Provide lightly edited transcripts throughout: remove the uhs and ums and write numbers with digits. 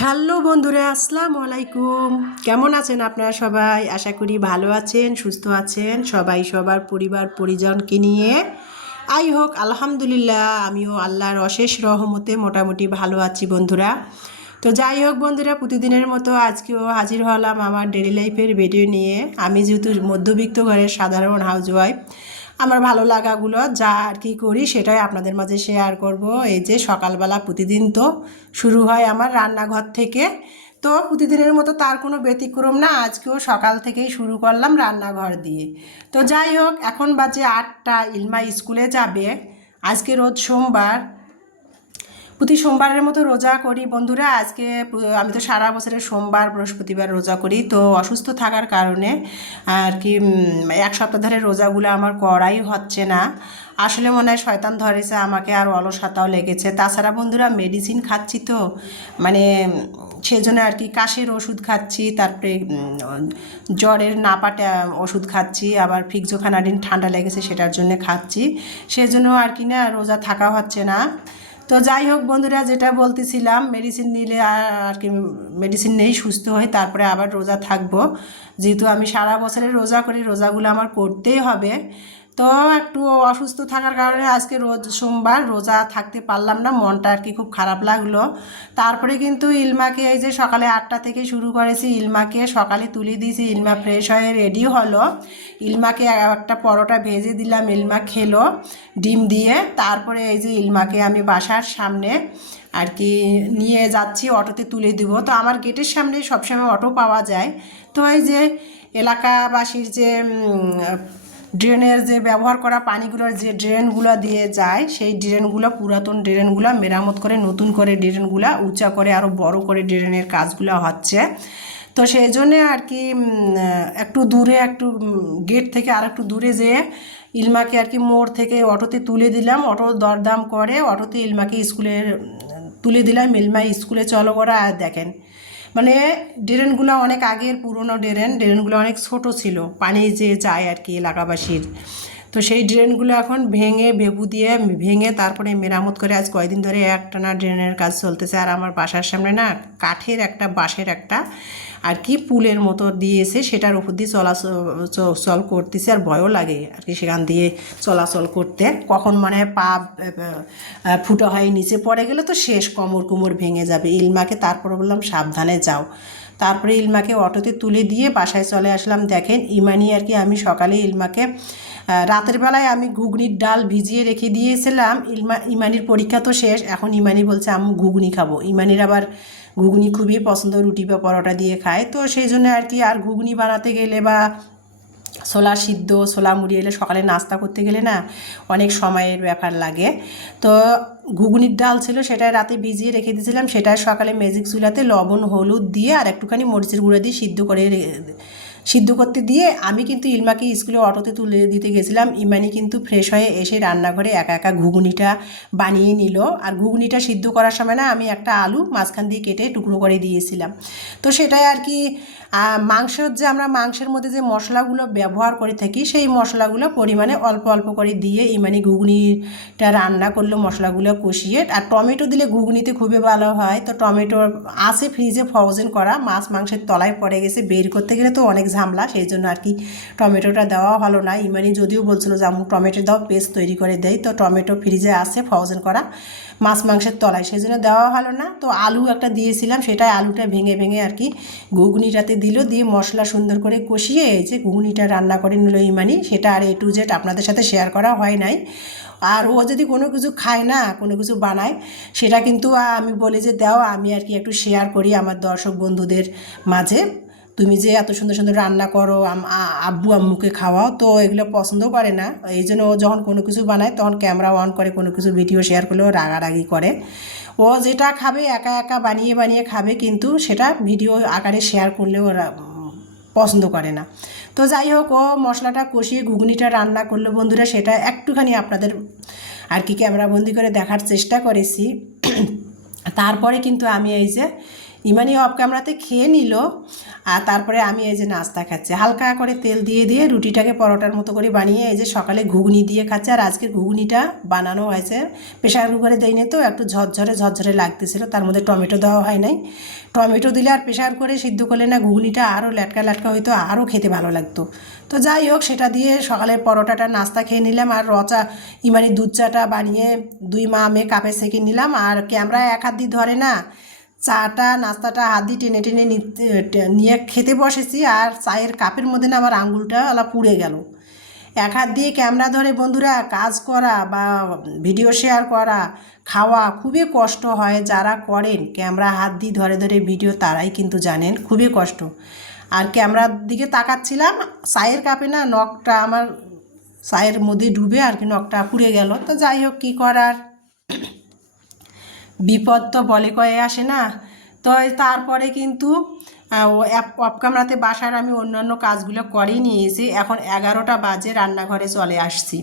Hello বন্ধুরা, আসসালামু আলাইকুম। কেমন আছেন আপনারা সবাই? আশা করি ভালো আছেন, সুস্থ আছেন। সবাই সবার পরিবার পরিজনকে নিয়ে হোক আলহামদুলিল্লাহ, আমিও আল্লাহর অশেষ রহমতে মোটামুটি ভালো আছি বন্ধুরা। তো যাই হোক বন্ধুরা, প্রতিদিনের মতো আজকেও হাজির হলাম আমার ডেইলি লাইফের ভিডিও নিয়ে। আমি যেহেতু মধ্যবিত্ত ঘরের সাধারণ হাউসওয়াইফ, আমার ভালো লাগাগুলো যা আর কি করি সেটাই আপনাদের মাঝে শেয়ার করব। এই যে সকালবেলা প্রতিদিন তো শুরু হয় আমার রান্নাঘর থেকে, তো প্রতিদিনের মতো তার কোনো ব্যতিক্রম না, আজকেও সকাল থেকেই শুরু করলাম রান্নাঘর দিয়ে। তো যাই হোক, এখন বাজে 8টা, ইলমা স্কুলে যাবে। আজকে রোজ সোমবার, প্রতি সোমবারের মতো রোজা করি বন্ধুরা। আজকে আমি তো সারা বছরের সোমবার বৃহস্পতিবার রোজা করি, তো অসুস্থ থাকার কারণে আর কি এক সপ্তাহ ধরে রোজাগুলো আমার করাই হচ্ছে না। আসলে মনে হয় শয়তান ধরেছে আমাকে, আর অলসতাও লেগেছে। তাছাড়া বন্ধুরা মেডিসিন খাচ্ছি তো, মানে সেজন্য আর কি কাশির ওষুধ খাচ্ছি, তারপরে জ্বরের নাপাটা ওষুধ খাচ্ছি, আবার ফিক্সোখানাডিন ঠান্ডা লেগেছে সেটার জন্য খাচ্ছি। সেজন্য আর কি না রোজা থাকা হচ্ছে না। তো যাই হোক বন্ধুরা, যেটা বলতেছিলাম, মেডিসিন নিলে আর কি মেডিসিন নেই, সুস্থ হই তারপরে আবার রোজা থাকবো। যেহেতু আমি সারা বছরের রোজা করি, রোজাগুলো আমার করতেই হবে। তো একটু অসুস্থ থাকার কারণে আজকে রোজ সোমবার রোজা থাকতে পারলাম না, মনটা আর কি খুব খারাপ লাগলো। তারপরে কিন্তু ইলমাকে এই যে সকালে 8টা থেকে শুরু করেছি, ইলমাকে সকালে তুলে দিয়েছি, ইলমা ফ্রেশ হয়ে রেডি হলো। ইলমাকে একটা পরোটা ভেজে দিলাম, ইলমা খেলো ডিম দিয়ে। তারপরে এই যে ইলমাকে আমি বাসার সামনে আর কি নিয়ে যাচ্ছি, অটোতে তুলে দিব। তো আমার গেটের সামনে সবসময় অটো পাওয়া যায়। তো এই যে এলাকাবাসীর যে ড্রেনের যে ব্যবহার করা পানিগুলোর যে ড্রেনগুলো দিয়ে যায়, সেই ড্রেনগুলো পুরাতন ড্রেনগুলো মেরামত করে নতুন করে ড্রেনগুলো উঁচা করে আরও বড় করে ড্রেনের কাজগুলো হচ্ছে। তো সেই জন্যে আর কি একটু দূরে, একটু গেট থেকে আর একটু দূরে যেয়ে ইলমাকে আর কি মোড় থেকে অটোতে তুলে দিলাম। অটো দরদাম করে অটোতে ইলমাকে স্কুলে তুলে দিলাম। ইলমা স্কুলে চলো করা। আর দেখেন, মানে ড্রেনগুলো অনেক আগের পুরনো ড্রেনগুলো অনেক ছোট ছিল, পানি যে যায় আর কি এলাকাবাসীর। তো সেই ড্রেনগুলো এখন ভেঙে ভেবু দিয়ে ভেঙে তারপরে মেরামত করে আজ কয়দিন ধরে একটানা ড্রেনের কাজ চলতেছে। আর আমার বাসার সামনে না কাঠের একটা বাঁশের একটা আর কি পুলের মতো দিয়েছে, সেটার উপর দিয়ে চলাচল করতেছে। আর ভয়ও লাগে আর কি সেখান দিয়ে চলাচল করতে, কখন মানে পা ফুটো হয়ে নিচে পড়ে গেলে তো শেষ, কোমর কুমোর ভেঙে যাবে। ইলমাকে তারপরে বললাম সাবধানে যাও। তারপরে ইলমাকে অটোতে তুলে দিয়ে বাসায় চলে আসলাম। দেখেন ইমানি আর কি, আমি সকালে ইলমাকে রাতের বেলায় আমি ঘুগনির ডাল ভিজিয়ে রেখে দিয়েছিলাম। ইমানির পরীক্ষা তো শেষ, এখন ইমানি বলছে আমি ঘুগনি খাবো। ইমানির আবার ঘুগনি খুবই পছন্দ, রুটি বা পরোটা দিয়ে খায়। তো সেই জন্য আর কি, আর ঘুগনি বানাতে গেলে বা ছোলা সিদ্ধ ছোলা মুড়ি এলে সকালে নাস্তা করতে গেলে না অনেক সময়ের ব্যাপার লাগে। তো ঘুগনির ডাল ছিল, সেটা রাতে ভিজিয়ে রেখে দিয়েছিলাম, সেটা সকালে ম্যাজিক চুলাতে লবণ হলুদ দিয়ে আর একটুখানি মরিচের গুঁড়ো দিয়ে সিদ্ধ করতে দিয়ে আমি কিন্তু ইলমাকে স্কুলে অটোতে তুলে দিতে গেছিলাম। ইমানি কিন্তু ফ্রেশ হয়ে এসে রান্নাঘরে একা একা ঘুগনিটা বানিয়ে নিল। আর ঘুগনিটা সিদ্ধ করার সময় না আমি একটা আলু মাঝখান দিয়ে কেটে টুকরো করে দিয়েছিলাম। তো সেটাই আর কি, মাংসের যে আমরা মাংসের মধ্যে যে মশলাগুলো ব্যবহার করে থাকি, সেই মশলাগুলো পরিমাণে অল্প অল্প করে দিয়ে ইমানি ঘুগনিটা রান্না করলো, মশলাগুলো কষিয়ে। আর টমেটো দিলে ঘুগনিতে খুবই ভালো হয়। তো টমেটো আছে ফ্রিজে ফ্রোজেন করা, মাছ মাংসের তলায় পড়ে গেছে, বের করতে গেলে তো অনেক ঝামেলা, সেই জন্য আর কি টমেটোটা দেওয়া হলো না। ইমানি যদিও বলছিল যে আমি টমেটো দাও, পেস্ট তৈরি করে দেয়, তো টমেটো ফ্রিজে আছে ফ্রোজেন করা মাছ মাংসের তলায়, সেই জন্য দেওয়া হলো না। তো আলু একটা দিয়েছিলাম, সেটাই আলুটা ভেঙে ভেঙে আর কি ঘুগনিটাতে দিল, দিয়ে মশলা সুন্দর করে কষিয়ে এই যে ঘুগনিটা রান্না করে নিল ইমানি। সেটা আর A to Z আপনাদের সাথে শেয়ার করা হয় নাই। আর ও যদি কোনো কিছু খায় না, কোনো কিছু বানায়, সেটা কিন্তু আমি বলি যে দাও, আমি আর কি একটু শেয়ার করি আমার দর্শক বন্ধুদের মাঝে। তুমি যে এত সুন্দর সুন্দর রান্না করো, আব্বু আম্মুকে খাওয়াও, তো এগুলো পছন্দ করে না। এই জন্য ও যখন কোনো কিছু বানায় তখন ক্যামেরা অন করে কোনো কিছু ভিডিও শেয়ার করলেও রাগারাগি করে। ও যেটা খাবে একা একা বানিয়ে বানিয়ে খাবে, কিন্তু সেটা ভিডিও আকারে শেয়ার করলেও ওরা পছন্দ করে না। তো যাই হোক, ও মশলাটা কষিয়ে ঘুগনিটা রান্না করলো বন্ধুরা, সেটা একটুখানি আপনাদের আর কি ক্যামেরাবন্দি করে দেখার চেষ্টা করেছি। তারপরে কিন্তু আমি এই যে ইমানি অফ ক্যামেরাতে খেয়ে নিল। আর তারপরে আমি এই যে নাস্তা খাচ্ছি, হালকা করে তেল দিয়ে দিয়ে রুটিটাকে পরোটার মতো করে বানিয়ে এই যে সকালে ঘুগনি দিয়ে খাচ্ছে। আর আজকে ঘুগনিটা বানানো হয়েছে প্রেশার কুকারে দেয়নি, তো একটু ঝরঝরে ঝরঝরে লাগতেছিল, তার মধ্যে টমেটো দেওয়া হয় নাই। টমেটো দিলে আর প্রেশার করে সিদ্ধ করলে না ঘুগনিটা আরও ল্যাটকা ল্যাটকা হইতো, আরও খেতে ভালো লাগতো। তো যাই হোক, সেটা দিয়ে সকালের পরোটাটা নাস্তা খেয়ে নিলাম। আর রচা ইমানি দুধ চাটা বানিয়ে 2 মা মেয়ে কাপে সেঁকে নিলাম। আর ক্যামেরা এক হাত দিয়ে ধরে না, চাটা নাস্তাটা হাত দিয়ে টেনে টেনে নিয়ে খেতে বসেছি। আর চায়ের কাপের মধ্যে না আমার আঙুলটা আলা পুড়ে গেল। এক হাত দিয়ে ক্যামেরা ধরে বন্ধুরা কাজ করা বা ভিডিও শেয়ার করা, খাওয়া খুবই কষ্ট হয়। যারা করেন ক্যামেরা হাত দিয়ে ধরে ধরে ভিডিও, তারাই কিন্তু জানেন খুবই কষ্ট। আর ক্যামেরার দিকে তাকাচ্ছিলাম, চায়ের কাপে না নখটা আমার চায়ের মধ্যে ডুবে আর কি নখটা পুড়ে গেল। তো যাই হোক, কী করার, বিপদ তো বলে কয়ে আসে না। তো তারপরে কিন্তু অফ ক্যামেরাতে বাসার আমি অন্যান্য কাজগুলো করেই নিয়েছি। এখন 11টা বাজে, রান্নাঘরে চলে আসছি।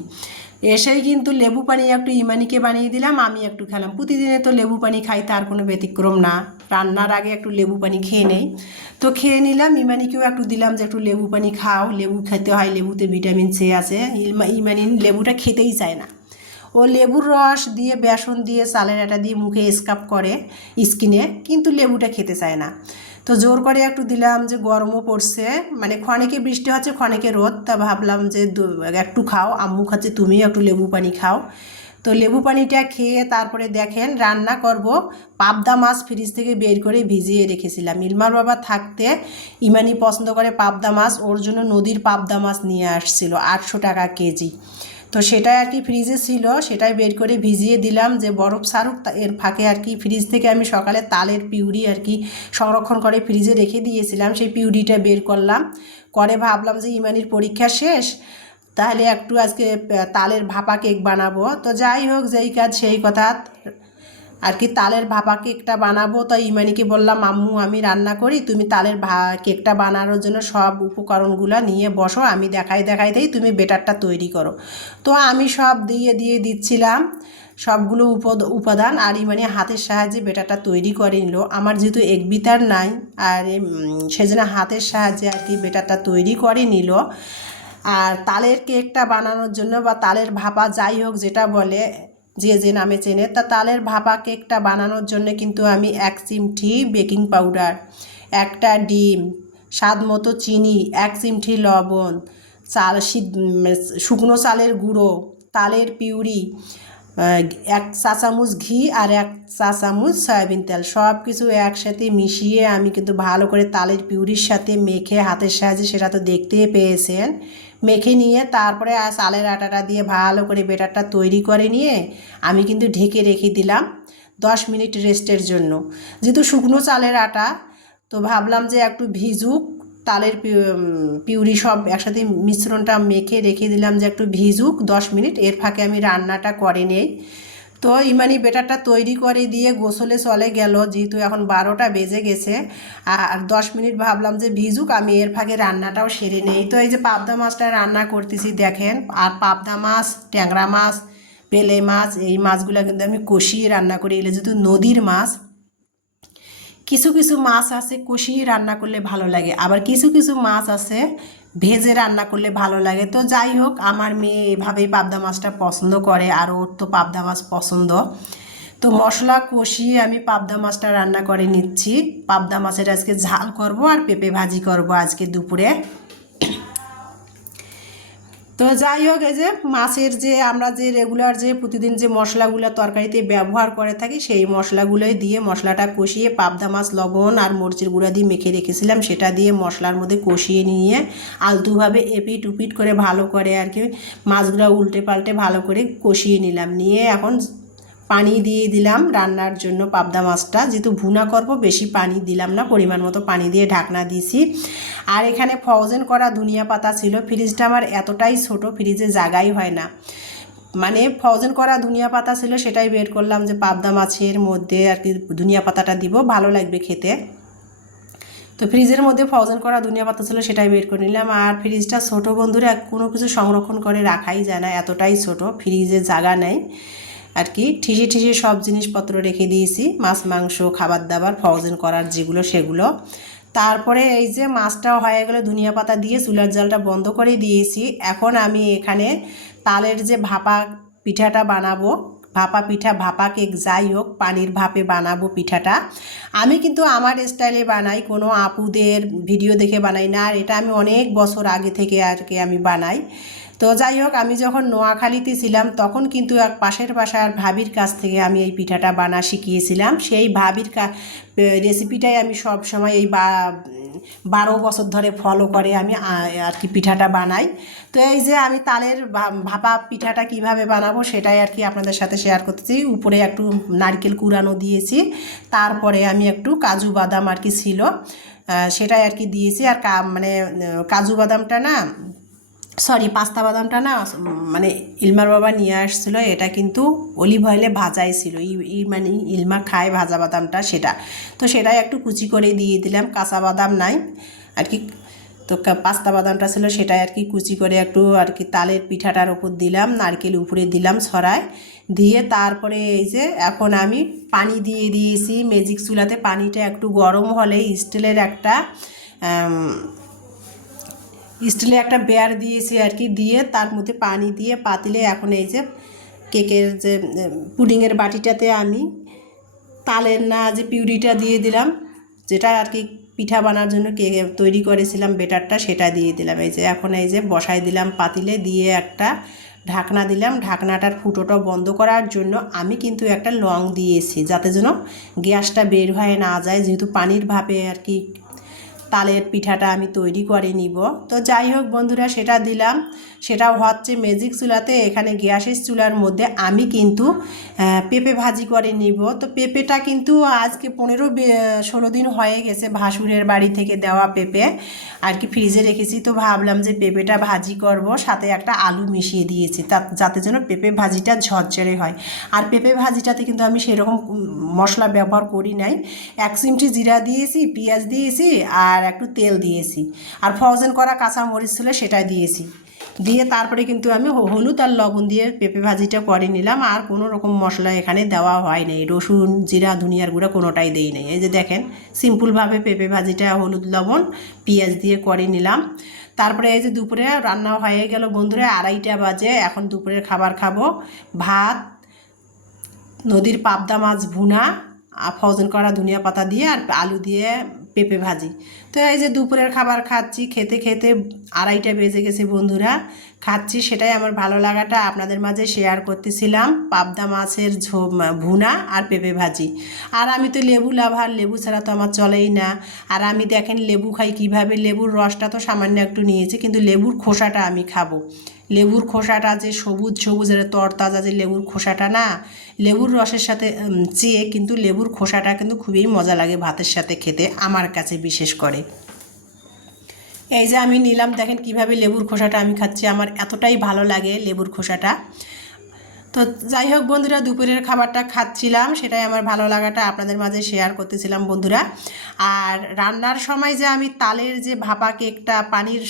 এসেই কিন্তু লেবু পানি একটু ইমানিকে বানিয়ে দিলাম, আমি একটু খেলাম। প্রতিদিনে তো লেবু পানি খাই, তার কোনো ব্যতিক্রম না। রান্নার আগে একটু লেবু পানি খেয়ে নেই, তো খেয়ে নিলাম। ইমানিকেও একটু দিলাম যে একটু লেবু পানি খাও, লেবু খেতে হয়, লেবুতে ভিটামিন সি আছে। ইমানি লেবুটা খেতেই চায় না। ও লেবুর রস দিয়ে, বেসন দিয়ে, চালের আটা দিয়ে মুখে স্কাব করে স্কিনে, কিন্তু লেবুটা খেতে চায় না। তো জোর করে একটু দিলাম, যে গরমও পড়ছে, মানে ক্ষণিকে বৃষ্টি হচ্ছে ক্ষণিকে রোদ, তা ভাবলাম যে একটু খাও, আম্মু খাচ্ছে, তুমিও একটু লেবু পানি খাও। তো লেবু পানিটা খেয়ে তারপরে দেখেন রান্না করব। পাবদা মাছ ফ্রিজ থেকে বের করে ভিজিয়ে রেখেছিলাম। ইলমার বাবা থাকতে ইমানি পছন্দ করে পাবদা মাছ, ওর জন্য নদীর পাবদা মাছ নিয়ে আসছিল 800 টাকা কেজি। তো সেটাই আর কি ফ্রিজে ছিল, সেটাই বের করে ভিজিয়ে দিলাম যে বরফ ছাড়ুক। এর ফাঁকে আর কি ফ্রিজ থেকে আমি সকালে তালের পিউরি আর কি সংরক্ষণ করে ফ্রিজে রেখে দিয়েছিলাম, সেই পিউরিটা বের করলাম। করে ভাবলাম যে ইমানির পরীক্ষা শেষ, তাহলে একটু আজকে তালের ভাপা কেক বানাবো। তো যাই হোক, যেই কাজ সেই কথা আর কি, তালের ভাপা কেকটা বানাবো। তো ইমানিকে বললাম, আম্মু আমি রান্না করি, তুমি তালের কেকটা বানানোর জন্য সব উপকরণগুলো নিয়ে বসো, আমি দেখাই দেই, তুমি বেটারটা তৈরি করো। তো আমি সব দিয়ে দিয়ে দিচ্ছিলাম সবগুলো উপাদান, আর ইমানি হাতের সাহায্যে বেটারটা তৈরি করে নিল। আমার যেহেতু এক বিতার নাই, আর সেজন্য হাতের সাহায্যে আর কি বেটারটা তৈরি করে নিল। আর তালের কেকটা বানানোর জন্য বা তালের ভাপা, যাই হোক যেটা বলে, যে যে নামে চেনে, তা তালের ভাপা কেকটা বানানোর জন্য কিন্তু আমি 1 চিমটি বেকিং পাউডার, একটা ডিম, স্বাদ মতো চিনি, 1 চিমটি লবণ, শুকনো চালের গুঁড়ো, তালের পিউরি, 1 চা চামচ ঘি আর 1 চা চামচ সয়াবিন তেল, সব কিছু একসাথে মিশিয়ে আমি কিন্তু ভালো করে তালের পিউরির সাথে মেখে হাতের সাহায্যে, সেটা তো দেখতেই পেয়েছেন, মেখে নিয়ে তারপরে চালের আটাটা দিয়ে ভালো করে বেটারটা তৈরি করে নিয়ে আমি কিন্তু ঢেকে রেখে দিলাম 10 মিনিট রেস্টের জন্য। যেহেতু শুকনো চালের আটা, তো ভাবলাম যে একটু ভিজুক, তালের পিউরি সব একসাথে মিশ্রণটা মেখে রেখে দিলাম যে একটু ভিজুক 10 মিনিট। এর ফাঁকে আমি রান্নাটা করে নেই। তো ইমানি বেটারটা তৈরি করে দিয়ে গোসলে চলে গেল, যেহেতু এখন 12টা বেজে গেছে। আর 10 মিনিট ভাবলাম যে ভিজুক, আমি এর ফাঁকে রান্নাটাও সেরে নেই। তো এই যে পাবদা মাছটা রান্না করতেছি দেখেন। আর পাবদা মাছ, ট্যাংরা মাছ, পেলে মাছ, এই মাছগুলো কিন্তু আমি কষিয়ে রান্না করি। এগুলো যেহেতু নদীর মাছ, কিছু কিছু মাছ আছে কষিয়ে রান্না করলে ভালো লাগে, আবার কিছু কিছু মাছ আছে ভেজে রান্না করলে ভালো লাগে। তো যাই হোক, আমার মেয়ে এভাবেই পাবদা মাছটা পছন্দ করে, আর ওর তো পাবদা মাছ পছন্দ। তো মশলা কষিয়ে আমি পাবদা মাছটা রান্না করে নিচ্ছি। পাবদা মাছের আজকে ঝাল করব আর পেঁপে ভাজি করব আজকে দুপুরে। তো যাই হোক, এই যে মাছের যে আমরা যে রেগুলার যে প্রতিদিন যে মশলাগুলো তরকারিতে ব্যবহার করে থাকি, সেই মশলাগুলোই দিয়ে মশলাটা কষিয়ে পাবদা মাছ লবণ আর মরিচের গুঁড়া দিয়ে মেখে রেখেছিলাম, সেটা দিয়ে মশলার মধ্যে কষিয়ে নিয়ে আলতুভাবে এপিট উপিট করে ভালো করে আর কি মাছগুলো উল্টে পাল্টে ভালো করে কষিয়ে নিলাম। নিয়ে এখন পানি দিয়ে দিলাম রান্নার জন্য পাবদা মাছটা, যেহেতু ভুনা করব বেশি পানি দিলাম না, পরিমাণ মতো পানি দিয়ে ঢাকনা দিয়েছি। আর এখানে ফ্রোজেন করা ধনিয়া পাতা ছিল, ফ্রিজটা আমার এতটাই ছোট, ফ্রিজে জায়গাই হয় না, মানে ফ্রোজেন করা ধনিয়া পাতা ছিল, সেটাই বের করলাম যে পাবদা মাছের মধ্যে আর কি ধনিয়া পাতাটা দিব, ভালো লাগবে খেতে। তো ফ্রিজের মধ্যে ফ্রোজেন করা ধনিয়া পাতা ছিল, সেটাই বের করে নিলাম। আর ফ্রিজটা ছোটো বন্ধুরা, কোনো কিছু সংরক্ষণ করে রাখাই যায় না, এতটাই ছোট, ফ্রিজে জায়গা নেই। আর কি ঠিসে ঠিসে সব জিনিসপত্র রেখে দিয়েছি, মাছ মাংস খাবার দাবার ফ্রোজেন করার যেগুলো সেগুলো। তারপরে এই যে মাছটাও হয়ে গেলে ধনিয়া পাতা দিয়ে চুলার জালটা বন্ধ করে দিয়েছি। এখন আমি এখানে তালের যে ভাপা পিঠাটা বানাবো, ভাপা পিঠা ভাপা কেক যাই হোক, পানির ভাপে বানাবো পিঠাটা। আমি কিন্তু আমার স্টাইলে বানাই, কোনো আপুদের ভিডিও দেখে বানাই না, আর এটা আমি অনেক বছর আগে থেকে আর কি আমি বানাই। তো যাই হোক, আমি যখন নোয়াখালীতে ছিলাম তখন কিন্তু এক পাশের বাসার ভাবির কাছ থেকে আমি এই পিঠাটা বানা শিখিয়েছিলাম। সেই ভাবির রেসিপিটাই আমি সব সময় এই 12 বছর ধরে ফলো করে আমি আর কি পিঠাটা বানাই। তো এই যে আমি তালের ভাপা পিঠাটা কিভাবে বানাবো সেটাই আর কি আপনাদের সাথে শেয়ার করতেছি। উপরে একটু নারকেল কুড়ানো দিয়েছি, তারপরে আমি একটু কাজু বাদাম আর কি ছিল সেটাই আর কি দিয়েছি। আর মানে কাজু বাদামটা না, সরি পাস্তা বাদামটা না, মানে ইলমার বাবা নিয়ে আসছিলো, এটা কিন্তু অলিভ অয়েলে ভাজাই ছিল, মানে ইলমা খায় ভাজা বাদামটা, সেটা তো সেটাই একটু কুচি করে দিয়ে দিলাম, কাঁচা বাদাম নাই আর কি। তো পাস্তা বাদামটা ছিল সেটাই আর কি কুচি করে একটু আর কি তালের পিঠাটার ওপর দিলাম, নারকেল উপরে দিলাম ছড়ায় দিয়ে। তারপরে এই যে এখন আমি পানি দিয়ে দিয়েছি ম্যাজিক চুলাতে। পানিটা একটু গরম হলে স্টিলের একটা বেয়ার দিয়েছি আর কি, দিয়ে তার মধ্যে পানি দিয়ে পাতিলে এখন এই যে কেকের যে পুডিংয়ের বাটিটাতে আমি তালের না যে পিউরিটা দিয়ে দিলাম, যেটা আর কি পিঠা বানার জন্য কেক তৈরি করেছিলাম বেটারটা, সেটা দিয়ে দিলাম। এই যে এখন এই যে বসাই দিলাম পাতিলে, দিয়ে একটা ঢাকনা দিলাম। ঢাকনাটার ফুটোটা বন্ধ করার জন্য আমি কিন্তু একটা লং দিয়েছি, যাতে যেন গ্যাসটা বের হয়ে না যায়, যেহেতু পানির ভাপে আর কি তালের পিঠাটা আমি তৈরি করে নিব। তো যাই হোক বন্ধুরা, সেটা দিলাম, সেটাও হচ্ছে ম্যাজিক চুলাতে। এখানে গ্যাসের চুলার মধ্যে আমি কিন্তু পেঁপে ভাজি করে নিব। তো পেঁপেটা কিন্তু আজকে 15-16 দিন হয়ে গেছে, ভাসুরের বাড়ি থেকে দেওয়া পেঁপে আর কি ফ্রিজে রেখেছি। তো ভাবলাম যে পেঁপেটা ভাজি করব, সাথে একটা আলু মিশিয়ে দিয়েছি যাতে যেন পেঁপে ভাজিটা ঝরঝরে হয়। আর পেঁপে ভাজিটাতে কিন্তু আমি সেরকম মশলা ব্যবহার করি নাই, 1 চিমটি জিরা দিয়েছি, পেঁয়াজ দিয়েছি, আর একটু তেল দিয়েছি, আর ফ্রোজেন করা কাঁচা মরিচ ছিল সেটা দিয়েছি। দিয়ে তারপরে কিন্তু আমি হলুদ আর লবণ দিয়ে পেঁপে ভাজিটা করে নিলাম। আর কোনো রকম মশলা এখানে দেওয়া হয় নাই, রসুন জিরা ধনিয়ার গুঁড়া কোনোটাই দেই নাই। এই যে দেখেন সিম্পলভাবে পেঁপে ভাজিটা হলুদ লবণ পেঁয়াজ দিয়ে করে নিলাম। তারপরে এই যে দুপুরে রান্না হয়ে গেল বন্ধুরা, 2:30 বাজে। এখন দুপুরের খাবার খাবো, ভাত, নদীর পাবদা মাছ ভুনা, ফ্রোজেন করা ধনিয়া পাতা দিয়ে, আর আলু দিয়ে পেঁপে ভাজি। তো এই যে দুপুরের খাবার খাচ্ছি, খেতে খেতে 2:30 বেজে গেছে বন্ধুরা। খাচ্ছি, সেটাই আমার ভালো লাগাটা আপনাদের মাঝে শেয়ার করতেছিলাম, পাবদা মাছের ভুনা আর পেঁপে ভাজি। আর আমি তো লেবু লাভার, লেবু ছাড়া তো আমার চলেই না। আর আমি দেখেন লেবু খাই কিভাবে, লেবুর রসটা তো সামান্য একটু নিয়েছি, কিন্তু লেবুর খোসাটা আমি খাবো। লেবুর খোসাটা যে সবুজ সবুজ তরতাজা যে লেবুর খোসাটা না, লেবুর রসের সাথে চেয়ে কিন্তু লেবুর খোসাটা কিন্তু খুবই মজা লাগে ভাতের সাথে খেতে, আমার কাছে বিশেষ করে। এই যে আমি নিলাম, দেখেন কিভাবে লেবুর খোসাটা আমি খাচ্ছি, আমার এতটাই ভালো লাগে লেবুর খোসাটা। তো যাই হোক বন্ধুরা, দুপুরের খাবারটা খাচ্ছিলাম, সেটাই আমার ভালো লাগাটা আপনাদের মাঝে শেয়ার করতেছিলাম বন্ধুরা। আর রান্নার সময় যে আমি তালের যে ভাপা কেকটা পানির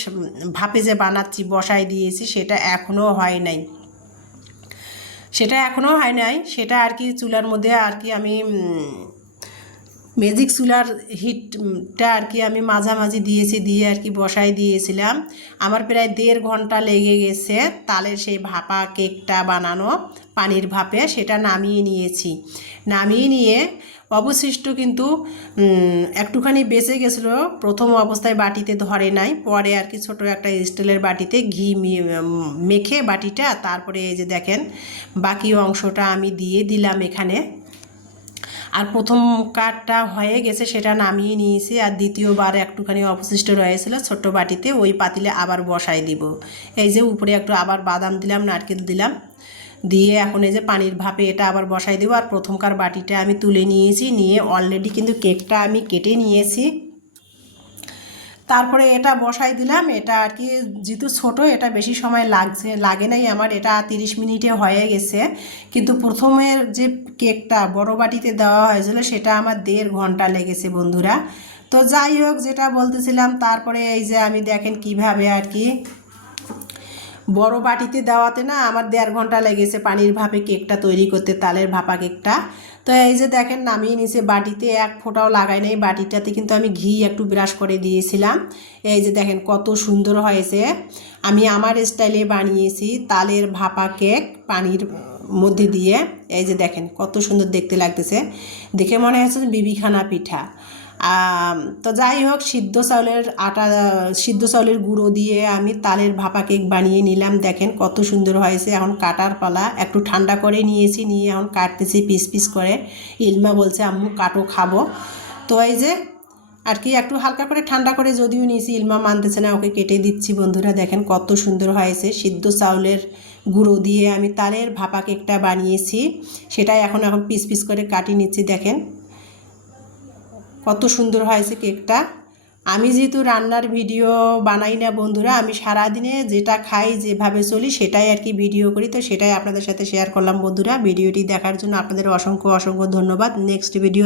ভাপে যে বানাচ্ছি, বসাই দিয়েছি, সেটা এখনও হয় নাই, সেটা আর কি চুলার মধ্যে আর কি আমি ম্যাজিক চুলার হিটটা আর কি আমি মাঝামাঝি দিয়েছি, দিয়ে আর কি বসাই দিয়েছিলাম। আমার প্রায় 1.5 ঘন্টা লেগে গেছে তালের সেই ভাপা কেকটা বানানো পানির ভাপে। সেটা নামিয়ে নিয়েছি, নামিয়ে নিয়ে অবশিষ্ট কিন্তু একটুখানি বেঁচে গেছিলো, প্রথম অবস্থায় বাটিতে ধরে নাই, পরে আর কি ছোটো একটা স্টিলের বাটিতে ঘি মেখে বাটিটা, তারপরে এই যে দেখেন বাকি অংশটা আমি দিয়ে দিলাম এখানে। আর প্রথম কাঠটা হয়ে গেছে, সেটা নামিয়ে নিয়েছি। আর দ্বিতীয়বার একটুখানি অবশিষ্ট রয়েছিল ছোট্ট বাটিতে, ওই পাতিলে আবার বসাই দিব। এই যে উপরে একটু আবার বাদাম দিলাম, নারকেল দিলাম, দিয়ে এখন এই যে পানির ভাপে এটা আবার বসাই দেবো। আর প্রথমকার বাটিটা আমি তুলে নিয়েছি, নিয়ে অলরেডি কিন্তু কেকটা আমি কেটে নিয়েছি। তারপরে এটা বসাই দিলাম। এটা আর কি যেহেতু ছোটো, এটা বেশি সময় লাগে নাই আমার, এটা 30 মিনিটে হয়ে গেছে। কিন্তু প্রথমের যে কেকটা বড় বাটিতে দেওয়া হয়েছিল, সেটা আমার 1.5 ঘন্টা লেগেছে বন্ধুরা। তো যাই হোক, যেটা বলতেছিলাম, তারপরে এই যে আমি দেখেন কিভাবে আর কি বড় বাটিতে দেওয়াতে না আমার 1.5 ঘন্টা লেগেছে পানির ভাপে কেকটা তৈরি করতে, তালের ভাপা কেকটা। তো এই যে দেখেন নামিয়ে নিচে, বাটিতে এক ফোঁটাও লাগাই নাই, বাটিটাতে কিন্তু আমি ঘি একটু ব্রাশ করে দিয়েছিলাম। এই যে দেখেন কত সুন্দর হয়েছে। আমি আমার স্টাইলে বানিয়েছি তালের ভাপা কেক পানির মধ্যে দিয়ে। এই যে দেখেন কত সুন্দর দেখতে লাগতেছে, দেখে মনে হচ্ছে বিবিখানা পিঠা। তো যাই হোক, সিদ্ধ চাউলের গুঁড়ো দিয়ে আমি তালের ভাপা কেক বানিয়ে নিলাম। দেখেন কত সুন্দর হয়েছে। এখন কাটার পালা, একটু ঠান্ডা করে নিয়েছি, নিয়ে এখন কাটতেছি পিস পিস করে। ইলমা বলছে আম্মু কাটো, খাবো। তো এই যে আর কি একটু হালকা করে ঠান্ডা করে যদিও নিয়েছি, ইলমা মানতেছে না, ওকে কেটে দিচ্ছি। বন্ধুরা দেখেন কত সুন্দর হয়েছে। সিদ্ধ চাউলের গুঁড়ো দিয়ে আমি তালের ভাপা কেকটা বানিয়েছি, সেটাই এখন পিস পিস করে কাটিয়ে নিচ্ছি। দেখেন কত সুন্দর হয়েছে কেকটা। আমি যেহেতু রান্নার ভিডিও বানাই না বন্ধুরা, আমি সারাদিনে যেটা খাই, যেভাবে চলি, সেটাই আর কি ভিডিও করি। তো সেটাই আপনাদের সাথে শেয়ার করলাম বন্ধুরা। ভিডিওটি দেখার জন্য আপনাদের অসংখ্য অসংখ্য ধন্যবাদ। Next video